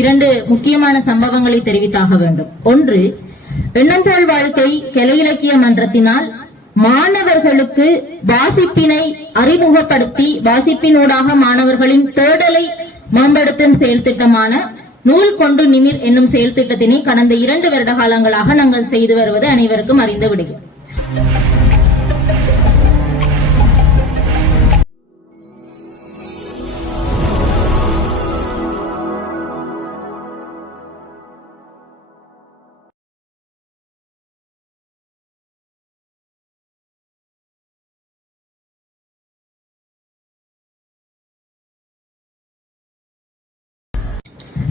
இரண்டு முக்கியமான சம்பவங்களை தெரிவித்தாக வேண்டும். ஒன்று எண்ணம்போல் வாழ்க்கை கலை இலக்கிய மன்றத்தினால் மாணவர்களுக்கு வாசிப்பினை அறிமுகப்படுத்தி வாசிப்பினூடாக மாணவர்களின் தேடலை மேம்படுத்தும் செயல் திட்டமான நூல் கொண்டு நிமிர் என்னும் செயல் திட்டத்தினை கடந்த இரண்டு வருட காலங்களாக நாங்கள் செய்து வருவது அனைவருக்கும் அறிந்து விடுகிறோம்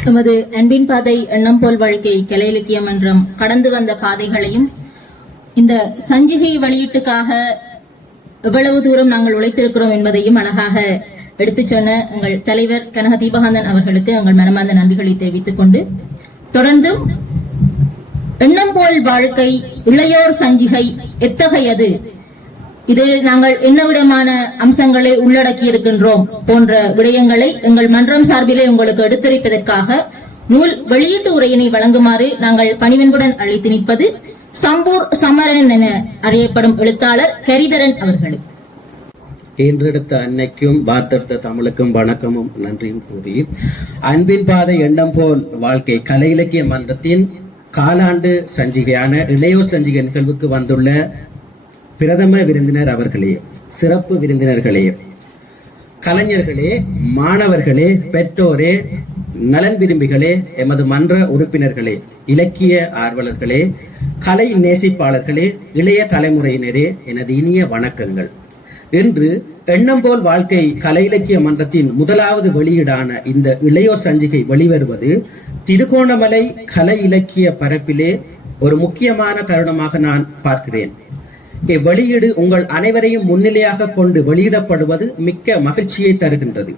எமது அன்பின் பாதை எண்ணம் போல் வாழ்க்கை கலை இலக்கிய மன்றம் கடந்து வந்த பாதைகளையும் இந்த சஞ்சிகை வெளியீட்டுக்காக எவ்வளவு தூரம் நாங்கள் உழைத்திருக்கிறோம் என்பதையும் அழகாக எடுத்துச் சொன்ன எங்கள் தலைவர் கனக தீபகாந்தன் அவர்களுக்கு எங்கள் மனமார்ந்த நன்றிகளை தெரிவித்துக் கொண்டு தொடர்ந்தும் எண்ணம் போல் வாழ்க்கை இளையோர் சஞ்சிகை எத்தகையது? இதில் நாங்கள் என்ன விதமான அம்சங்களை உள்ளடக்கி இருக்கின்றோம் போன்ற விடயங்களை எங்கள் மன்றம் சார்பிலே உங்களுக்கு எடுத்துரைப்பதற்காக நூல் வெளியீட்டு உரையினை வழங்குமாறு நாங்கள் பணிவன்புடன் அழைத்து நிற்பது சம்பூர் சமரன் என அறியப்படும் எழுத்தாளர் ஹரிதரன் அவர்களுக்கு ஈன்றெடுத்த அன்னைக்கும் வார்த்தெடுத்த தமிழுக்கும் வணக்கமும் நன்றியும் கூறி அன்பின் பாதை எண்ணம் போல் வாழ்க்கை கலை இலக்கிய மன்றத்தின் காலாண்டு சஞ்சிகையான இளையோர் சஞ்சிகை நிகழ்வுக்கு வந்துள்ள பிரதம விருந்தினர் அவர்களே சிறப்பு விருந்தினர்களே கலைஞர்களே மாணவர்களே பெற்றோரே நலன் விரும்பிகளே எமது மன்ற உறுப்பினர்களே இலக்கிய ஆர்வலர்களே கலை நேசிப்பாளர்களே இளைய தலைமுறையினரே எனது இனிய வணக்கங்கள். என்று எண்ணம் போல் வாழ்க்கை கலை இலக்கிய மன்றத்தின் முதலாவது வெளியீடான இந்த இளையோர் சஞ்சிகை வெளிவருவது திருகோணமலை கலை இலக்கிய பரப்பிலே ஒரு முக்கியமான தருணமாக நான் பார்க்கிறேன். இவ்வெளியீடு உங்கள் அனைவரையும் முன்னிலையாக கொண்டு வெளியிடப்படுவது மிக்க மகிழ்ச்சியை தருகின்றது.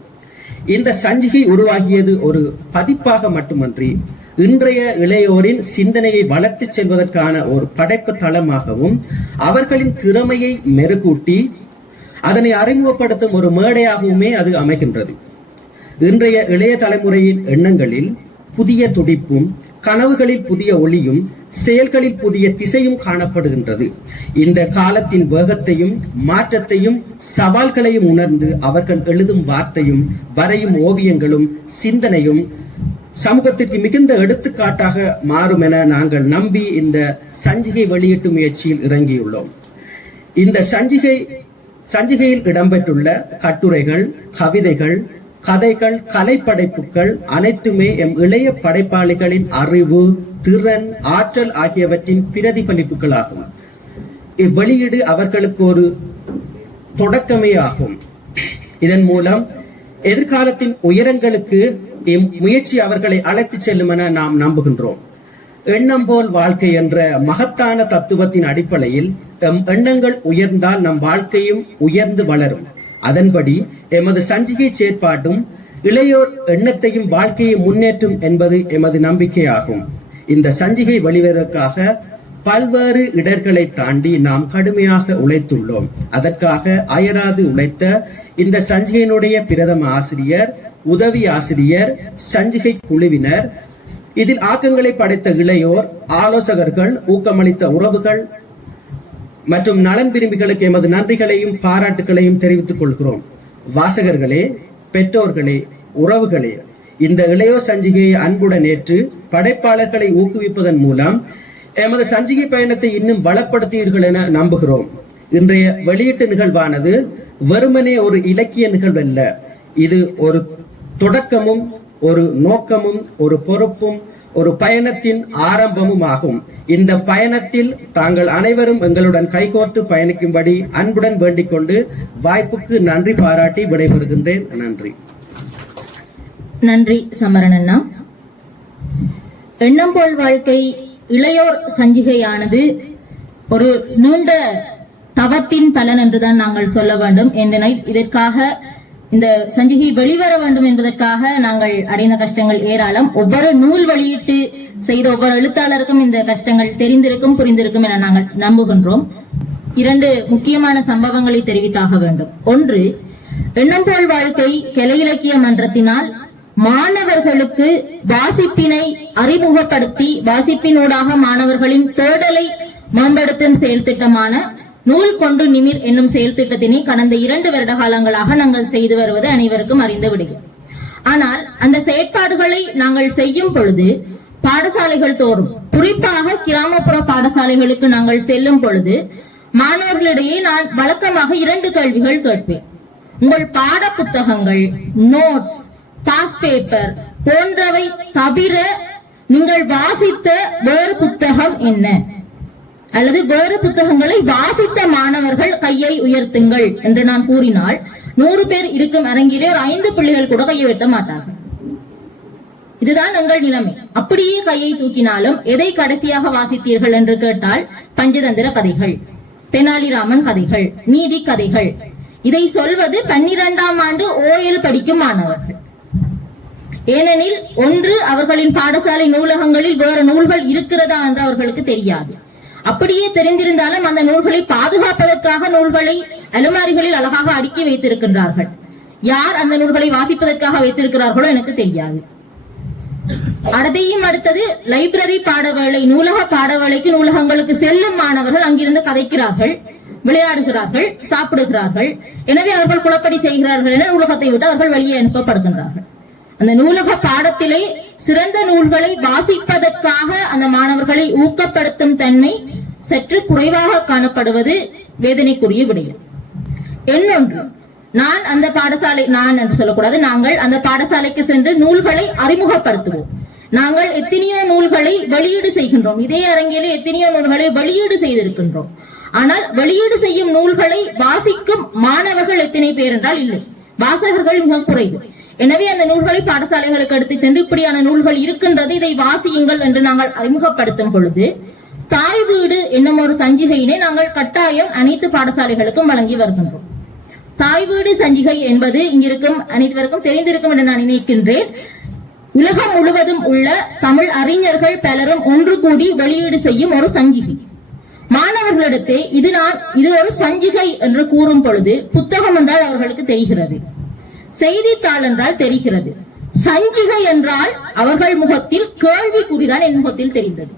இந்த சஞ்சிகை உருவாகியது ஒரு பதிப்பாக மட்டுமன்றி இன்றைய இளையோரின் சிந்தனையை வளர்த்துச் செல்வதற்கான ஒரு படைப்பு தளமாகவும் அவர்களின் திறமையை மெருகூட்டி அதனை அறிமுகப்படுத்தும் ஒரு மேடையாகவுமே அது அமைகின்றது. இன்றைய இளைய தலைமுறையின் எண்ணங்களில் புதிய துடிப்பும் கனவுகளில் புதிய ஒளியும் செயல்களில் புதிய திசையும் காணப்படுகின்றது. இந்த காலத்தின் வேகத்தையும் மாற்றத்தையும் சவால்களையும் உணர்ந்து அவர்கள் எழுதும் வார்த்தையும் வரையும் ஓவியங்களும் சிந்தனையும் சமூகத்திற்கு மிகுந்த எடுத்துக்காட்டாக மாறும் என நாங்கள் நம்பி இந்த சஞ்சிகை வெளியீட்டு முயற்சியில் இறங்கியுள்ளோம். இந்த சஞ்சிகை சஞ்சிகையில் இடம்பெற்றுள்ள கட்டுரைகள் கவிதைகள் கதைகள் கலைப்படைப்புகள் அனைத்துமே எம் இளைய படைப்பாளிகளின் அறிவு திறன் ஆற்றல் ஆகியவற்றின் பிரதிபலிப்புகளாகும். இவ்வெளியீடு அவர்களுக்கு ஒரு தொடக்கமே ஆகும் இதன் மூலம் எதிர்காலத்தின் உயரங்களுக்கு இம்முயற்சி அவர்களை அழைத்துச் செல்லும் என நாம் நம்புகின்றோம். எண்ணம் போல் வாழ்க்கை என்ற மகத்தான தத்துவத்தின் அடிப்படையில் எம் எண்ணங்கள் உயர்ந்தால் நம் வாழ்க்கையும் உயர்ந்து வளரும். அதன்படி எமது சஞ்சிகை செயற்பாட்டும் இளையோர் எண்ணத்தையும் வாழ்க்கையை முன்னேற்றும் என்பது எமது நம்பிக்கையாகும். இந்த சஞ்சிகை வெளிவதற்காக பல்வேறு இடர்களை தாண்டி நாம் கடுமையாக உழைத்துள்ளோம். அதற்காக அயராது உழைத்த இந்த சஞ்சிகையினுடைய பிரதம ஆசிரியர் உதவி ஆசிரியர் சஞ்சிகை குழுவினர் இதில் ஆக்கங்களை படைத்த இளையோர் ஆலோசகர்கள் ஊக்கமளித்த உறவுகள் மற்றும் நலன் விரும்பிகளுக்கு எமது நன்றிகளையும் பாராட்டுகளையும் தெரிவித்துக் கொள்கிறோம். வாசகர்களே பெற்றோர்களே உறவுகளே இந்த இளையோர் சஞ்சிகையை அன்புடன் ஏற்று படைப்பாளர்களை ஊக்குவிப்பதன் மூலம் எமது சஞ்சிகை பயணத்தை இன்னும் பலப்படுத்தீர்கள் என நம்புகிறோம். இன்றைய வெளியீட்டு நிகழ்வானது வெறுமனே ஒரு இலக்கிய நிகழ்வல்ல. இது ஒரு தொடக்கமும் ஒரு நோக்கமும் ஒரு பொறுப்பும் ஒரு பயணத்தின் ஆரம்பமும் ஆகும் இந்த பயணத்தில் தாங்கள் அனைவரும் எங்களுடன் கைகோர்த்து பயணிக்கும்படி அன்புடன் வேண்டிக் கொண்டு வாய்ப்புக்கு நன்றி பாராட்டி விடைபெறுகின்றேன். நன்றி. நன்றி சமரணண்ணா எண்ணம் போல் வாழ்க்கை இளையோர் சஞ்சிகையானது ஒரு நீண்ட தவத்தின் பலன் என்றுதான் நாங்கள் சொல்ல வேண்டும். ஏனெனில் இதற்காக இந்த சஞ்சிகை வெளிவர வேண்டும் என்பதற்காக நாங்கள் அடைந்த கஷ்டங்கள் ஏராளம். ஒவ்வொரு நூல் வெளியீட்டு செய்த ஒவ்வொரு எழுத்தாளருக்கும் இந்த கஷ்டங்கள் தெரிந்திருக்கும் புரிந்திருக்கும் என நாங்கள் நம்புகின்றோம். இரண்டு முக்கியமான சம்பவங்களை தெரிவித்தாக வேண்டும். ஒன்று எண்ணம் போல் வாழ்க்கை கலை இலக்கிய மன்றத்தினால் மாணவர்களுக்கு வாசிப்பினை அறிமுகப்படுத்தி வாசிப்பினூடாக மாணவர்களின் தேடலை மேம்படுத்தும் செயல் திட்டமான நூல் கொண்டு நிமிர் என்னும் செயல் திட்டத்தினை கடந்த இரண்டு வருட காலங்களாக நாங்கள் செய்து வருவது அனைவருக்கும் அறிந்து விடுகிறோம் ஆனால் அந்த செயற்பாடுகளை நாங்கள் செய்யும் பொழுது பாடசாலைகள் தோறும் குறிப்பாக கிராமப்புற பாடசாலைகளுக்கு நாங்கள் செல்லும் பொழுது மாணவர்களிடையே நான் வழக்கமாக இரண்டு கேள்விகள் கேட்பேன். உங்கள் பாட புத்தகங்கள் நோட்ஸ் பாஸ் பேப்பர் போன்றவை தவிர நீங்கள் வாசித்த வேறு புத்தகம் என்ன? அல்லது வேறு புத்தகங்களை வாசித்த மாணவர்கள் கையை உயர்த்துங்கள் என்று நான் கூறினால் நூறு பேர் இருக்கும் அரங்கிலே ஒரு ஐந்து பிள்ளைகள் கூட கையை உயர்த்த மாட்டார்கள். இதுதான் எங்கள் நிலைமை. அப்படியே கையை தூக்கினாலும் எதை கடைசியாக வாசித்தீர்கள் என்று கேட்டால் பஞ்சதந்திர கதைகள் தெனாலிராமன் கதைகள் நீதி கதைகள். இதை சொல்வது பன்னிரெண்டாம் ஆண்டு ஓஎல் படிக்கும் மாணவர்கள். ஏனெனில் ஒன்று அவர்களின் பாடசாலை நூலகங்களில் வேறு நூல்கள் இருக்கிறதா என்று அவர்களுக்கு தெரியாது. அப்படியே தெரிந்திருந்தாலும் அந்த நூல்களை பாதுகாப்பதற்காக நூல்களை அலுமாரிகளில் அழகாக அடுக்கி வைத்திருக்கின்றார்கள். யார் அந்த நூல்களை வாசிப்பதற்காக வைத்திருக்கிறார்களோ எனக்கு தெரியாது. அடுத்தையும் அடுத்தது லைப்ரரி பாடவேளை நூலக பாடவேளைக்கு நூலகங்களுக்கு செல்லும் மாணவர்கள் அங்கிருந்து கதைக்கிறார்கள் விளையாடுகிறார்கள் சாப்பிடுகிறார்கள். எனவே அவர்கள் குழப்படி செய்கிறார்கள் என நூலகத்தை விட்டு அவர்கள் வெளியே அனுப்பப்படுகின்றார்கள். அந்த நூலக பாடத்திலே சிறந்த நூல்களை வாசிப்பதற்காக அந்த மாணவர்களை ஊக்கப்படுத்தும் தன்மை சற்று குறைவாக காணப்படுவது வேதனைக்குரிய விடயம். என்னொன்று நான் அந்த பாடசாலை நான் என்று சொல்லக்கூடாது நாங்கள் அந்த பாடசாலைக்கு சென்று நூல்களை அறிமுகப்படுத்துவோம். நாங்கள் எத்தனையோ நூல்களை வெளியீடு செய்கின்றோம். இதே அரங்கிலே எத்தனையோ நூல்களை வெளியீடு செய்திருக்கின்றோம். ஆனால் வெளியீடு செய்யும் நூல்களை வாசிக்கும் மாணவர்கள் எத்தனை பேர் என்றால் இல்லை. வாசகர்கள் மிக குறைவு. எனவே அந்த நூல்களை பாடசாலைகளுக்கு எடுத்து சென்று இப்படியான நூல்கள் இருக்கின்றது இதை வாசியுங்கள் என்று நாங்கள் அறிமுகப்படுத்தும் பொழுது தாய் வீடு என்னும் ஒரு சஞ்சிகையினை நாங்கள் கட்டாயம் அனைத்து பாடசாலைகளுக்கும் வழங்கி வருகின்றோம். தாய் வீடு சஞ்சிகை என்பது இங்கிருக்கும் அனைவருக்கும் தெரிந்திருக்கும் என்று நான் நினைக்கின்றேன். உலகம் முழுவதும் உள்ள தமிழ் அறிஞர்கள் பலரும் ஒன்று கூடி வெளியீடு செய்யும் ஒரு சஞ்சிகை. மாணவர்களிடத்தே இது நான் இது ஒரு சஞ்சிகை என்று கூறும் பொழுது புத்தகம் என்றால் அவர்களுக்கு தெரிகிறது. செய்தித்தாள் என்றால் தெரிகிறது. சஞ்சிகை என்றால் அவர்கள் முகத்தில் கேள்விக்குறிதான் என் முகத்தில் தெரிந்தது.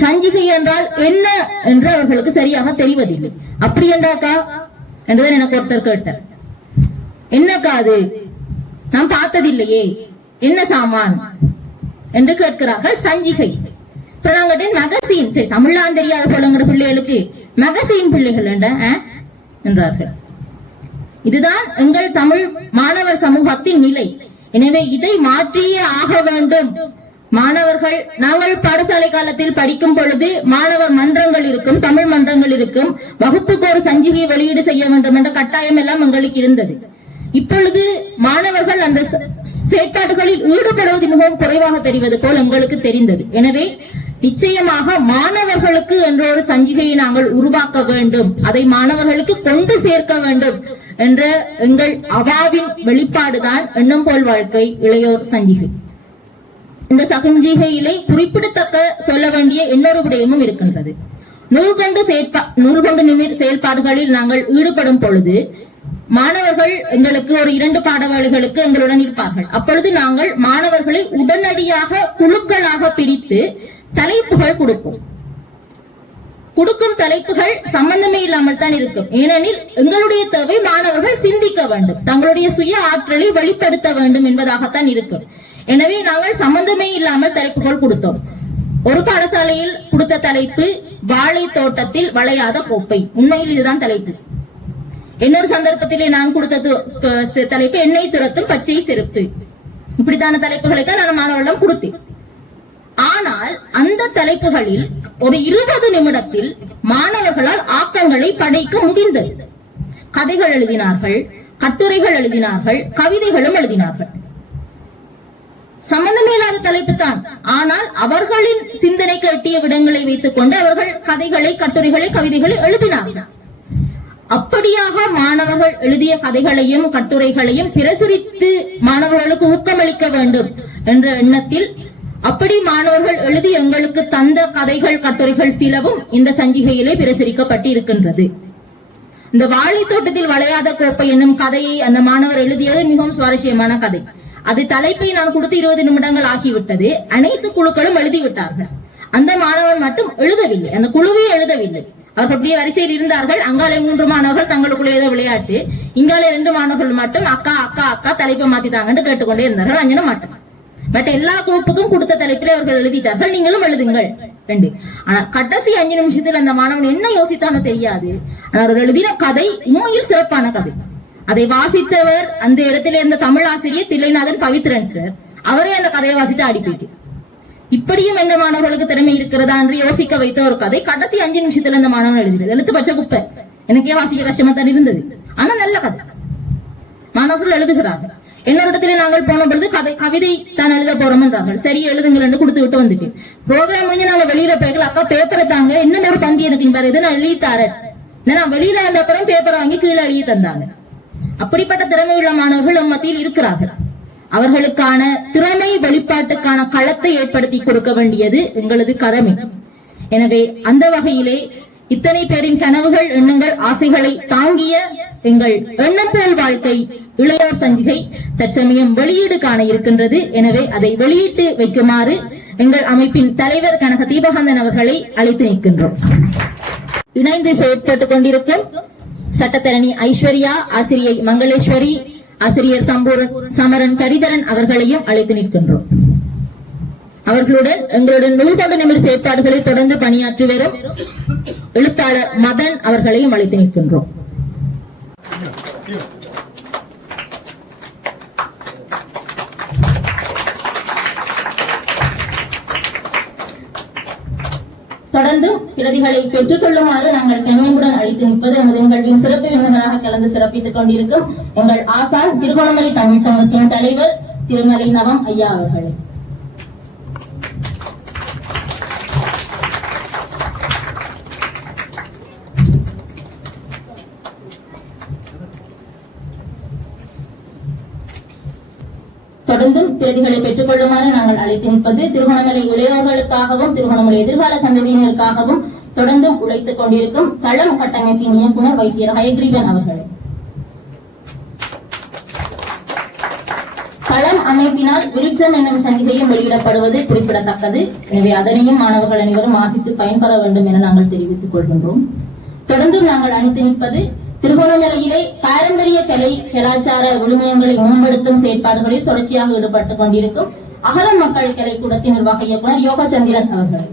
சஞ்சிகை என்றால் என்ன என்று அவர்களுக்கு சரியாக தெரிவதில்லை. அப்படி என்றாக்கா என்றுதான் எனக்கு ஒருத்தர் கேட்டார். என்னக்கா அது? நான் பார்த்ததில்லையே. என்ன சாமான்? என்று கேட்கிறார்கள் சஞ்சிகை. இப்ப நாங்க மகசீன் சரி தமிழ்லாம் தெரியாத போலங்கிற பிள்ளைகளுக்கு மகசீன் பிள்ளைகள் என்ற என்றார்கள். இதுதான் எங்கள் தமிழ் மாணவர் சமூகத்தின் நிலை. எனவே இதை மாற்றியே ஆக வேண்டும். மாணவர்கள் நாங்கள் பாடசாலை காலத்தில் படிக்கும் பொழுது மாணவர் மன்றங்கள் இருக்கும் தமிழ் மன்றங்கள் இருக்கும் வகுப்புக்கு ஒரு சஞ்சிகை வெளியீடு செய்ய வேண்டும் என்ற கட்டாயம் எல்லாம் எங்களுக்கு இருந்தது. இப்பொழுது மாணவர்கள் அந்த செயற்பாடுகளில் ஈடுபடுவது மிகவும் குறைவாக தெரிவது போல் எங்களுக்கு தெரிந்தது. எனவே நிச்சயமாக மாணவர்களுக்கு என்ற ஒரு சஞ்சிகையை நாங்கள் உருவாக்க வேண்டும். அதை மாணவர்களுக்கு கொண்டு சேர்க்க வேண்டும். என்ற எங்கள் அவாவின் வெளிப்பாடுதான் எண்ணம் போல் வாழ்க்கை இளையோர் சஞ்சிகை இந்த சஞ்சிகையிலே குறிப்பிடத்தக்க சொல்ல வேண்டிய இன்னொரு விடயமும் இருக்கின்றது. நூல்கொண்டு செயற்பா நூல்கொண்டு நிமிர் செயல்பாடுகளில் நாங்கள் ஈடுபடும் பொழுது மாணவர்கள் எங்களுக்கு ஒரு இரண்டு பாடவாளிகளுக்கு எங்களுடன் இருப்பார்கள். அப்பொழுது நாங்கள் மாணவர்களை உடனடியாக குழுக்களாக பிரித்து தலைப்புகள் கொடுப்போம். கொடுக்கும் தலைப்புகள் சம்பந்தமே இல்லாமல் தான் இருக்கும். ஏனெனில் எங்களுடைய தேவை மாணவர்கள் சிந்திக்க வேண்டும். தங்களுடைய சுய ஆற்றலை வெளிப்படுத்த வேண்டும் என்பதாகத்தான் இருக்கும். எனவே நாங்கள் சம்பந்தமே இல்லாமல் தலைப்புகள் கொடுத்தோம். ஒரு பாடசாலையில் கொடுத்த தலைப்பு வாழை தோட்டத்தில் வளையாத கோப்பை. உண்மையில் இதுதான் தலைப்பு. இன்னொரு சந்தர்ப்பத்திலே நான் கொடுத்த தலைப்பு எண்ணெய் துரத்தும் பச்சை செருப்பு. இப்படித்தான தலைப்புகளை தான் நான் மாணவர்களிடம் கொடுத்தேன். ஆனால் அந்த தலைப்புகளில் ஒரு இருபது நிமிடத்தில் மாணவர்களால் ஆக்கங்களை படைக்க முடிந்தது. கதைகள் எழுதினார்கள் கட்டுரைகள் எழுதினார்கள் கவிதைகளும் எழுதினார்கள். சம்பந்தமே இல்லாத தலைப்பு தான். ஆனால் அவர்களின் சிந்தனைக்கு எட்டிய விடங்களை வைத்துக் கொண்டு அவர்கள் கதைகளை கட்டுரைகளை கவிதைகளை எழுதினார்கள். அப்படியாக மாணவர்கள் எழுதிய கதைகளையும் கட்டுரைகளையும் பிரசுரித்து மாணவர்களுக்கு ஊக்கமளிக்க வேண்டும் என்ற எண்ணத்தில் அப்படி மாணவர்கள் எழுதி எங்களுக்கு தந்த கதைகள் கட்டுரைகள் சிலவும் இந்த சஞ்சிகையிலே பிரசுரிக்கப்பட்டு இருக்கின்றது இந்த வாழை தோட்டத்தில் வளையாத கோப்பை என்னும் கதையை அந்த மாணவர் எழுதியது மிகவும் சுவாரஸ்யமான கதை. அது தலைப்பை நான் கொடுத்து இருபது நிமிடங்கள் ஆகிவிட்டது. அனைத்து குழுக்களும் எழுதிவிட்டார்கள். அந்த மாணவன் மட்டும் எழுதவில்லை. அந்த குழுவே எழுதவில்லை. அவர்கள் அப்படியே வரிசையில் இருந்தார்கள். அங்காலே மூன்று மாணவர்கள் தங்களுக்குள்ளே ஏதோ விளையாட்டு. இங்காலே ரெண்டு மாணவர்கள் மட்டும் அக்கா அக்கா அக்கா தலைப்பை மாத்தித்தாங்கன்னு கேட்டுக்கொண்டே இருந்தார்கள். அஞ்சனும் மட்டும். பட் எல்லா குரூப்புக்கும் கொடுத்த தலைப்பில் அவர்கள் எழுதிட்டார்கள் நீங்களும் எழுதுங்கள். ரெண்டு. ஆனா கடைசி அஞ்சு நிமிஷத்துல அந்த மாணவன் என்ன யோசித்தானோ தெரியாது. ஆனா அவர் எழுதின கதை உண்மையில் சிறப்பான கதை. அதை வாசித்தவர் அந்த இடத்துல இருந்த தமிழ் ஆசிரியர் தில்லைநாதன் பவித்ரன் சார் அவரே அந்த கதையை வாசிட்டு ஆடி போயிட்டு. இப்படியும் எந்த மாணவர்களுக்கு திறமை இருக்கிறதா என்று யோசிக்க வைத்த ஒரு கதை கடைசி அஞ்சு நிமிஷத்துல அந்த மாணவன் எழுதினது. எழுத்து பச்சை குப்பை. எனக்கே வாசிக்க கஷ்டமா தான் இருந்தது. ஆனா நல்ல கதை. மாணவர்கள் எழுதுகிறார்கள். இன்னொரு நாங்கள் போன பொழுது கதை கவிதை தான் எழுத போறோம் என்றார்கள். சரி எழுதுங்கள் என்று கொடுத்து விட்டு வந்துட்டு ப்ரோக்ராம் முடிஞ்சு நாங்க வெளியில போய்கள் அக்கா பேப்பரை தாங்க. இன்னும் ஒரு பந்தி எனக்கு இங்க இதை நான் எழுதி தரேன். நான் வெளியில அந்த அப்புறம் பேப்பரை வாங்கி கீழே எழுதி தந்தாங்க. அப்படிப்பட்ட திறமை உள்ள மாணவர்கள் நம் மத்தியில் இருக்கிறார்கள். அவர்களுக்கான திறமை வெளிப்பாட்டுக்கான களத்தை ஏற்படுத்தி கொடுக்க வேண்டியது எங்களது கடமை. எனவே அந்த வகையிலே இத்தனை பேரின் கனவுகள் எண்ணங்கள் ஆசைகளை தாங்கிய எங்கள் எண்ணப்போல் வாழ்க்கை இளையோர் சஞ்சிகை. தற்சமயம் வெளியீடு காண இருக்கின்றது. எனவே அதை வெளியிட்டு வைக்குமாறு எங்கள் அமைப்பின் தலைவர் கனக தீபகாந்தன் அவர்களை அழைத்து நிற்கின்றோம். இணைந்து செயற்பட்டுக் கொண்டிருக்கும் சட்டத்தரணி ஐஸ்வர்யா ஆசிரியை மங்களேஸ்வரி ஆசிரியர் சம்பூர் சமரன் கரிதரன் அவர்களையும் அழைத்து நிற்கின்றோம். அவர்களுடன் எங்களுடன் நூல்கொண்ட நிமிர் செயற்பாடுகளை தொடர்ந்து பணியாற்றி வரும் எழுத்தாளர் மதன் அவர்களையும் அழைத்து நிற்கின்றோம். தொடர்ந்து பிரதிகளை பெற்றுக் கொள்ளுமாறு நாங்கள் கனிவன்புடன் அழைத்து நிற்பது எமது நிகழ்வின் சிறப்பு விருந்தினராக கலந்து சிறப்பித்துக் கொண்டிருக்கும் எங்கள் ஆசான் திருகோணமலை தமிழ் சங்கத்தின் தலைவர் திருமலை நவம் ஐயா அவர்களே. தொடர்ந்தும் பெற்றுக் கொள்ளுமாறு நாங்கள் அழைத்து நிற்பது. திருகோணமலை இளையோர்களுக்காகவும் திருகோணமலை எதிர்கால சந்ததியினருக்காகவும் தொடர்ந்தும் உழைத்துக் கொண்டிருக்கும் களம் கட்டமைப்பின் இயக்குனர் வைத்தியர் ஹயக்ரீவன் அவர்களே. களம் அமைப்பினால் விருட்சம் என்னும் சந்திகையும் வெளியிடப்படுவது குறிப்பிடத்தக்கது. எனவே அதனையும் மாணவர்கள் அனைவரும் ஆசித்து பயன்பெற வேண்டும் என நாங்கள் தெரிவித்துக் கொள்கின்றோம். தொடர்ந்தும் நாங்கள் அணித்து நிற்பது திருகோணமலையிலே பாரம்பரிய கலை கலாச்சார விழுமியங்களை மேம்படுத்தும் செயற்பாடுகளில் தொடர்ச்சியாக ஈடுபட்டுக் கொண்டிருக்கும் அகலம் மக்கள் கலைக்கூடத்தின் நிர்வாக இயக்குனர் யோகச்சந்திரன் அவர்கள்.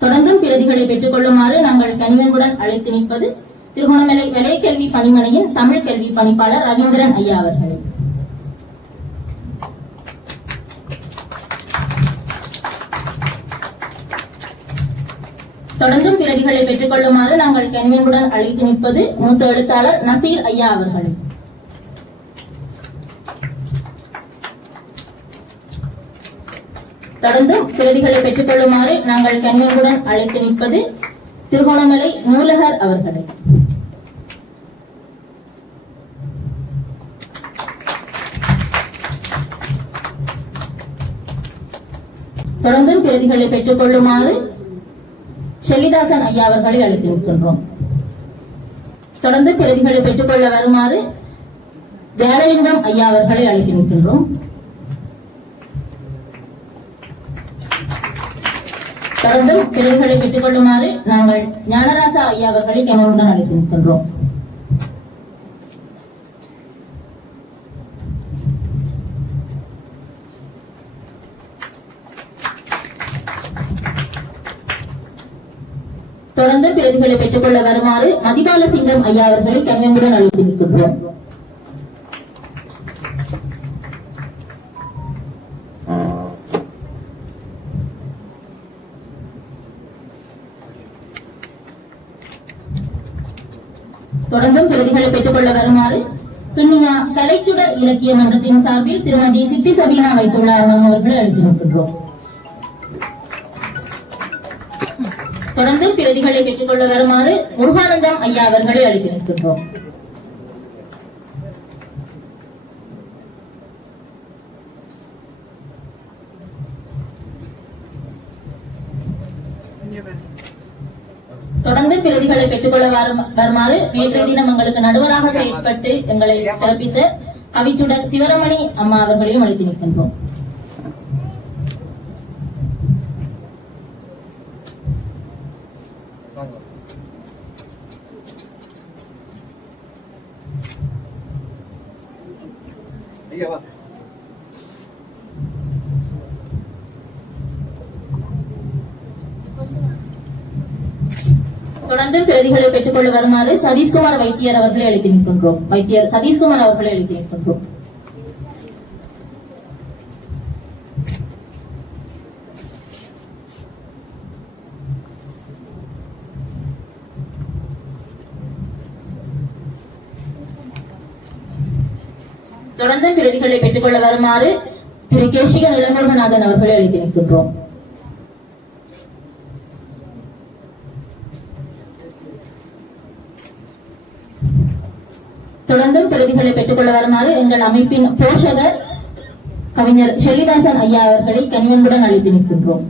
தொடர்ந்தும் பிரதிகளை பெற்றுக் கொள்ளுமாறு நாங்கள் கனிவன்புடன் அழைத்து நிற்பது திருகோணமலை வலைக்கல்வி பணிமனையின் தமிழ் கல்வி பணிப்பாளர் ரவீந்திரன் ஐயா அவர்கள். தொடர்ந்தும் பிரதிகளை பெற்றுக் கொள்ளுமாறு நாங்கள் கனிவன்புடன் அழைத்து நிற்பது மூத்த எழுத்தாளர் நசீர் ஐயா அவர்களை. தொடர்ந்தும் பிரதிகளை பெற்றுக் கொள்ளுமாறு நாங்கள் கனிவன்புடன் அழைத்து நிற்பது திருகோணமலை நூலகர் அவர்களை. தொடர்ந்தும் பிரதிகளை பெற்றுக் செல்லிதாசன் ஐயா அவர்களை அழைத்து நிற்கின்றோம் தொடர்ந்து பிரதிகளை பெற்றுக்கொள்ள வருமாறு தேரலிங்கம் ஐயா அவர்களை அழைத்து நிற்கின்றோம் தொடர்ந்தும் பிரதிகளை பெற்றுக் கொள்ளுமாறு நாங்கள் ஞானராசா ஐயா அவர்களை கனவுடன் அழைத்திருக்கின்றோம் நிற்கின்றோம் தொடர்ந்து பிரதிகளை பெற்றுக் கொள்ள வருமாறு மதிபால சிங்கம் ஐயா அவர்களை தங்கமுடன் அழைத்து நிற்கின்றோம். தொடர்ந்தும் பிரதிகளை பெற்றுக் கொள்ள வருமாறு கிண்ணியா கலைச்சுடர் இலக்கிய மன்றத்தின் சார்பில் திருமதி சித்தி சபீனா வைத்துள்ள அவர்களை அழைத்திருக்கின்றோம் தொடர்ந்து பிரதிகளை பெற்றுக் கொள்ள வருமாறு முருகானந்தம் ஐயா அவர்களை அளித்திருக்கின்றோம் நிற்கின்றோம் தொடர்ந்து பிரதிகளை பெற்றுக்கொள்ள வரும்- வருமாறு நேற்றைய தினம் எங்களுக்கு நடுவராக செயல்பட்டு எங்களை சிறப்பித்த கவிச்சுடர் சிவரமணி அம்மா அவர்களையும் அழைத்து நிற்கின்றோம். தொடர்ந்து பிரதிகளை பெற்றுக்கொள்ள வருமாறு சதீஷ்குமார் வைத்தியர் அவர்களை அழைத்து நிற்கின்றோம். வைத்தியர் சதீஷ்குமார் அவர்களை அழைத்து நிற்கின்றோம். தொடர்ந்து பிரதிகளை பெற்றுக்கொள்ள வருமாறு திரு கேஷிகன் இளமுருகநாதன் அவர்களை அழைத்து நிற்கின்றோம். தொடர்ந்தும் பிரதிகளை பெற்றுக்கொள்ள வருமாறு எங்கள் அமைப்பின் போஷகர் கவிஞர் ஷெல்லிதாசன் ஐயா அவர்களை கனிவன்புடன் அழைத்து நிற்கின்றோம்.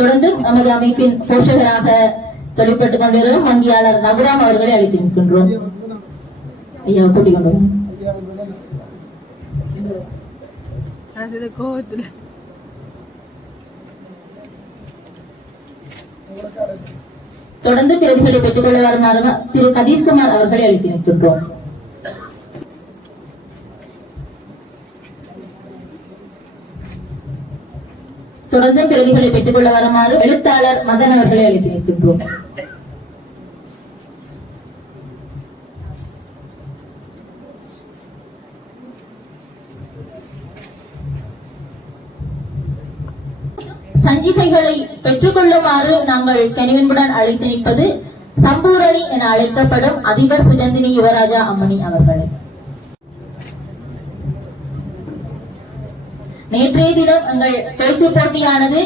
தொடர்ந்தும் நமது அமைப்பின் போஷகராக தொழிற்பட்டுக் கொண்டிருக்கும் வங்கியாளர் நகுராம் அவர்களை அழைத்து நிற்கின்றோம். ஐயா கூட்டிக் கொண்டு வாங்க. அது தொடர்ந்து பிரதிகளை பெற்றுக்கொள்ள வருமாறு திரு சதீஷ்குமார் அவர்களை அழைத்து நிற்கின்றோம் தொடர்ந்து பிரதிகளை பெற்றுக் கொள்ள வருமாறு எழுத்தாளர் மதன் அவர்களை அழைத்து நிற்கின்றோம் சஞ்சிகைகளை பெற்றுக்கொள்ளுமாறு நாங்கள் கனிவன்புடன் அழைத்து நிற்பது சம்பூரணி என அழைக்கப்படும் அதிபர் சுஜந்தினி யுவராஜா அம்மணி அவர்களை. நேற்றைய தினம் எங்கள் பேச்சு போட்டியானது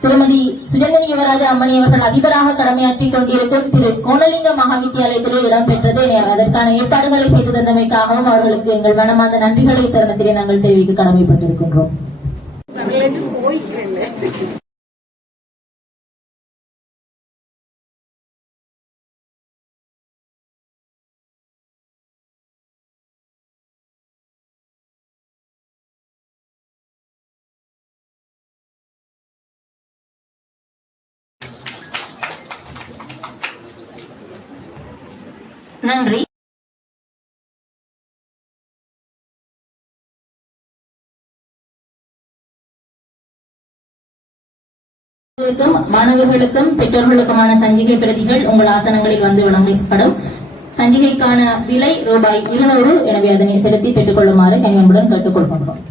திருமதி சுஜந்தினி யுவராஜா அம்மணி அவர்கள் அதிபராக கடமையாற்றிக் கொண்டிருக்கும் திரு கோணலிங்க மகாவித்தியாலயத்திலே இடம்பெற்றது. அதற்கான ஏற்பாடுகளை செய்து தந்தமைக்காகவும் அவர்களுக்கு எங்கள் மனமார்ந்த நன்றிகளை தருணத்திலே நாங்கள் தெரிவிக்க கடமைப்பட்டிருக்கின்றோம். நன்றி. மாணவர்களுக்கும் பெற்றோர்களுக்குமான சஞ்சிகை பிரதிகள் உங்கள் ஆசனங்களில் வந்து வழங்கப்படும் சஞ்சிகைக்கான விலை ரூபாய் இருநூறு. எனவே அதனை செலுத்தி பெற்றுக் கொள்ளுமாறு கனிவன்புடன் கேட்டுக்கொள்கின்றோம்.